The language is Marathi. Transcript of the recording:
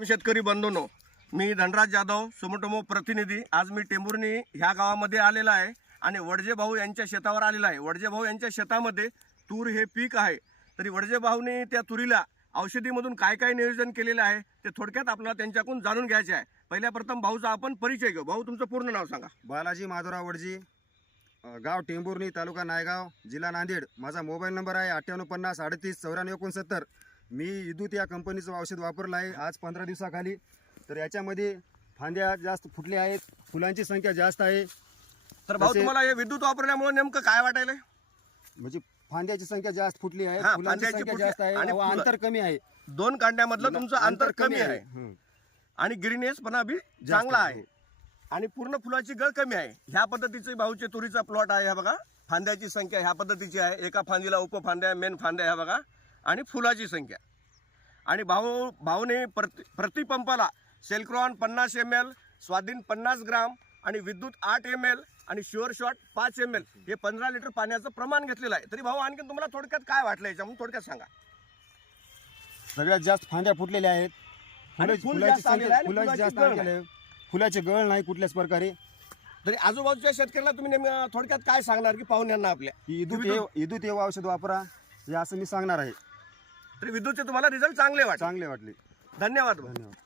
शेतकरी बंधूंनो, मी धनराज जाधव सुमोटोमो प्रतिनिधी। आज मी टेंभुर्णी ह्या गावामध्ये आलेला आहे आणि वडजे भाऊ यांच्या शेतावर आलेला आहे। वडजे भाऊ यांच्या शेतामध्ये तूर हे पीक आहे। तरी वडजे भाऊने त्या तुरीला औषधीमधून काय काय नियोजन केलेलं आहे ते थोडक्यात आपल्याला त्यांच्याकडून जाणून घ्यायचे आहे। पहिल्या प्रथम भाऊचा आपण परिचय घेऊ। भाऊ, तुमचं पूर्ण नाव सांगा। बालाजी माधवराव वडजी, गाव टेंभुर्णी, तालुका नायगाव, जिल्हा नांदेड। माझा मोबाईल नंबर आहे 9850 38 94 69। मी विद्युत या कंपनीचं औषध वापरलं आहे आज 15 दिवसाखाली। तर याच्यामध्ये फांद्या जास्त फुटल्या आहेत, फुलांची संख्या जास्त आहे। तर भाऊ, तुम्हाला हे विद्युत वापरल्यामुळे नेमकं काय वाटायले? म्हणजे फांद्याची संख्या जास्त फुटली आहे, हा, फुलांची फांद्याची संख्या फुटली जास्त आहे आणि व अंतर कमी आहे। दोन कांड्यामधलं तुमचं अंतर कमी आहे हं. आणि ग्रीनेस पण बी चांगला आहे आणि पूर्ण फुलाची गळ कमी आहे। ह्या पद्धतीचे भाऊचे तुरीचा प्लॉट आहे। हा बघा, फांद्याची संख्या ह्या पद्धतीची आहे। एका फांदीला उपफांद्या, मेन फांद्या, ह्या बघा, आणि फुलाची संख्या। आणि भाऊने प्रतिपंपाला सेल्क्रॉन 50 ml, स्वाधीन 50 ग्राम आणि विद्युत 8 ml आणि शुअर शॉट 5 ml हे 15 लिटर पाण्याचं प्रमाण घेतलेलं आहे। तरी भाऊ, आणखी तुम्हाला थोडक्यात काय वाटलं याच्यामध्ये थोडक्यात सांगा। सगळ्यात जास्त फांद्या फुटलेल्या आहेत, आणि फुल फुलाची जास्त आलेलं आहे आणि फुलाची फुलाची जास्त गळ आलेली आहे, फुलाची गळ नाही कुठल्याच प्रकारे। तरी आजूबाजूच्या शेतकऱ्याला तुम्ही नेमकं थोडक्यात काय सांगणार की पाहुण्यांना आपल्या की विद्युत हे औषध वापरा, हे असं मी सांगणार आहे। तरी विद्युतचे तुम्हाला रिझल्ट चांगले चांगले वाटले। धन्यवाद भाऊ। धन्यवाद।